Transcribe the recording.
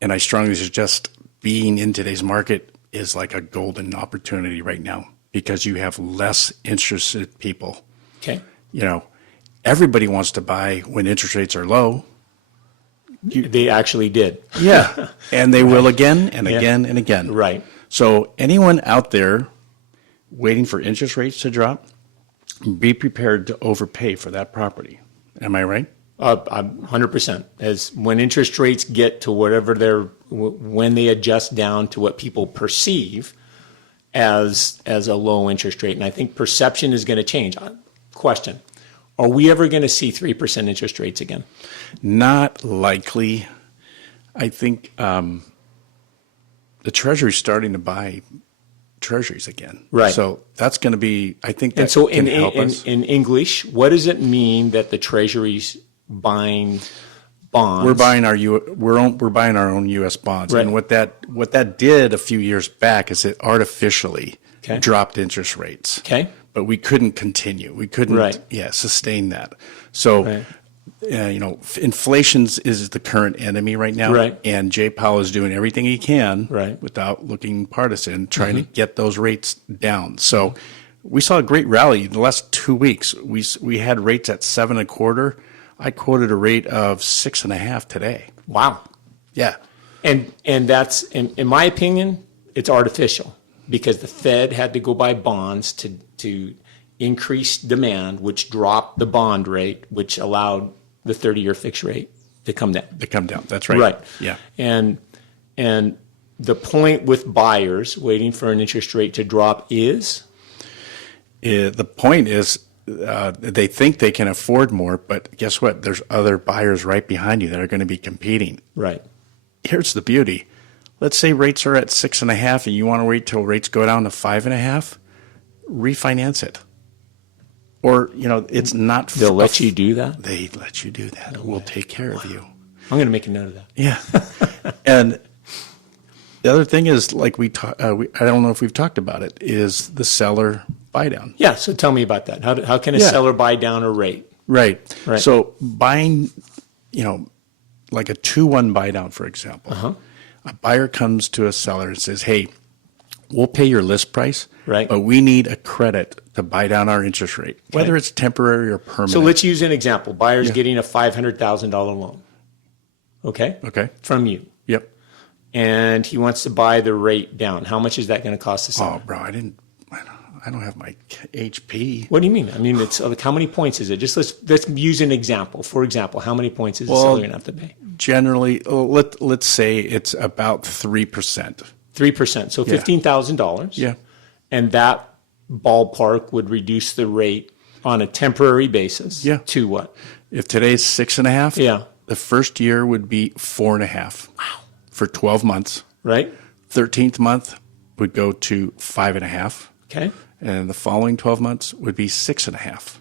And I strongly suggest being in today's market is like a golden opportunity right now because you have less interested people. Okay. You know, everybody wants to buy when interest rates are low. They actually did. Yeah. And they will again and again and again. Right. So anyone out there waiting for interest rates to drop, be prepared to overpay for that property. Am I right? 100%. As when interest rates get to whatever when they adjust down to what people perceive as a low interest rate, and I think perception is going to change. Question: are we ever going to see 3% interest rates again? Not likely. I think the Treasury's starting to buy treasuries again. Right. So that's going to be, I think that And so can help us. in English, what does it mean that the Treasury's buying bonds? We're buying our own U.S. bonds. Right. And what that did a few years back is it artificially dropped interest rates. Okay. But we couldn't continue. We couldn't sustain that. So inflation is the current enemy right now. Right. And Jay Powell is doing everything he can without looking partisan, trying to get those rates down. So we saw a great rally in the last 2 weeks. We had rates at 7.25. I quoted a rate of 6.5 today. Wow. Yeah. And that's, in my opinion, it's artificial because the Fed had to go buy bonds to increase demand, which dropped the bond rate, which allowed the 30-year fixed rate to come down. That's right. Right. Yeah. And the point with buyers waiting for an interest rate to drop is? The point is they think they can afford more, but guess what? There's other buyers right behind you that are going to be competing. Right. Here's the beauty. Let's say rates are at 6.5 and you want to wait till rates go down to 5.5, refinance it. Or, it's not. They'll let you do that? They let you do that. We'll take care of you. I'm going to make a note of that. Yeah. And the other thing is, like I don't know if we've talked about it, is the seller buy down. Yeah. So tell me about that. How can a seller buy down a rate? Right. So buying, like a 2-1 buy down, for example. A buyer comes to a seller and says, hey, we'll pay your list price, but we need a credit to buy down our interest rate, whether it's temporary or permanent. So let's use an example. Buyer's getting a $500,000 loan. Okay? From you. Yep. And he wants to buy the rate down. How much is that going to cost the seller? Oh, bro, I don't have my HP. What do you mean? I mean, it's like, how many points is it? Just let's use an example. For example, how many points is the seller going to have to pay? Generally, let's say it's about 3%. 3%. So $15,000. Yeah. And that ballpark would reduce the rate on a temporary basis to what? If today's 6.5, the first year would be 4.5. Wow. For 12 months. Right. 13th month would go to 5.5. Okay. And the following 12 months would be 6.5.